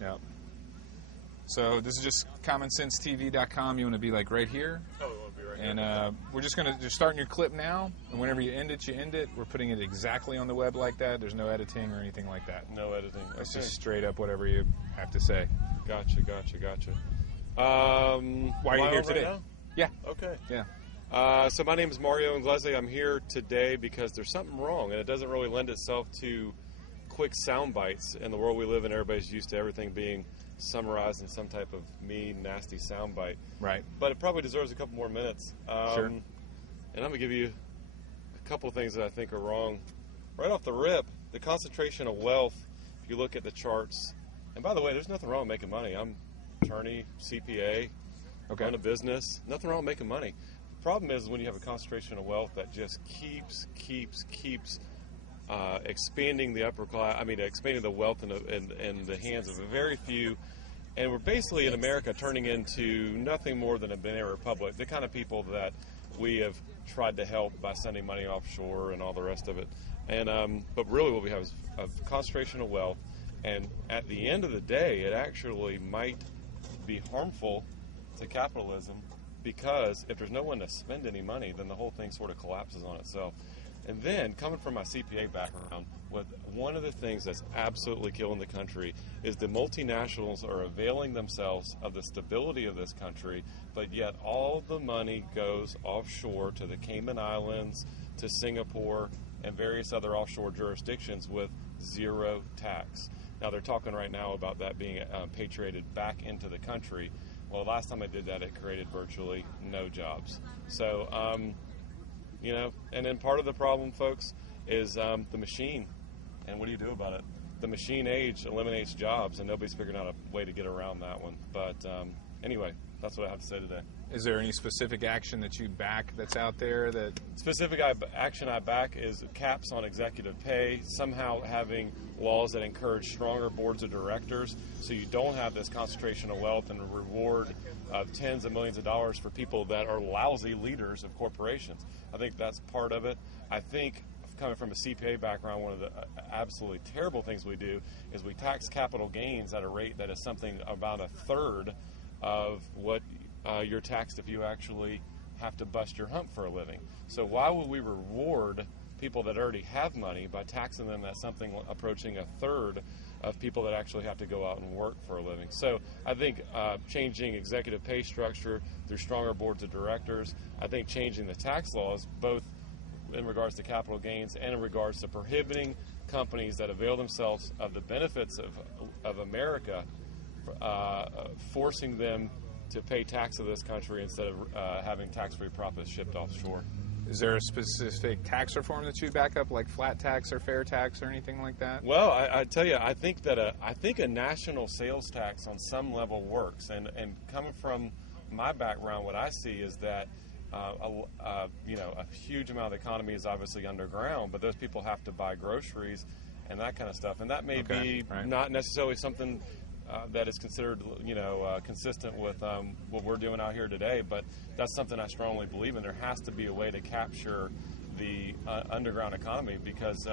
Yeah. So this is just commonsensentv.com. You want to be like right here. Oh, we want to be right And here. we're just starting your clip now. And whenever you end it, you end it. We're putting it exactly on the web like that. There's no editing or anything like that. No editing. It's Okay. just straight up whatever you have to say. Gotcha. Why are you here today? Right now? Yeah. Okay. Yeah. So my name is Mario Inglese. I'm here today because there's something wrong, and it doesn't really lend itself to quick sound bites. In the world we live in, everybody's used to everything being summarized in some type of mean, nasty sound bite. Right. But it probably deserves a couple more minutes. Sure. And I'm going to give you a couple of things that I think are wrong. Right off the rip, the concentration of wealth, if you look at the charts, and by the way, there's nothing wrong with making money. I'm attorney, CPA, run a business. Nothing wrong with making money. The problem is when you have a concentration of wealth that just keeps expanding the upper class. I mean, expanding the wealth in the hands of a very few, and we're basically in America turning into nothing more than a banana republic. The kind of people that we have tried to help by sending money offshore and all the rest of it. And but really, what we have is a concentration of wealth, and at the end of the day, it actually might be harmful to capitalism, because if there's no one to spend any money, then the whole thing sort of collapses on itself. And then, coming from my CPA background, one of the things that's absolutely killing the country is the multinationals are availing themselves of the stability of this country, but yet all the money goes offshore to the Cayman Islands, to Singapore, and various other offshore jurisdictions with zero tax. Now, they're talking right now about that being patriated back into the country. Well, last time I did that, it created virtually no jobs. So, and then part of the problem, folks, is the machine. And what do you do about it? The machine age eliminates jobs, and nobody's figuring out a way to get around that one. But anyway, that's what I have to say today. Is there any specific action that you back that's out there that... Specific action I back is caps on executive pay, somehow having laws that encourage stronger boards of directors so you don't have this concentration of wealth and reward of tens of millions of dollars for people that are lousy leaders of corporations. I think that's part of it. I think, coming from a CPA background, one of the absolutely terrible things we do is we tax capital gains at a rate that is something about a third of what you're taxed if you actually have to bust your hump for a living. So why would we reward people that already have money by taxing them at something approaching a third of people that actually have to go out and work for a living? So I think changing executive pay structure through stronger boards of directors, I think changing the tax laws, both in regards to capital gains and in regards to prohibiting companies that avail themselves of the benefits of America, forcing them to pay tax of this country instead of having tax-free profits shipped offshore. Is there a specific tax reform that you back up, like flat tax or fair tax or anything like that? Well, I tell you, I think that a national sales tax on some level works. And coming from my background, what I see is that a huge amount of the economy is obviously underground, but those people have to buy groceries and that kind of stuff. And that may be not necessarily something that is considered, consistent with what we're doing out here today. But that's something I strongly believe in. There has to be a way to capture the underground economy, because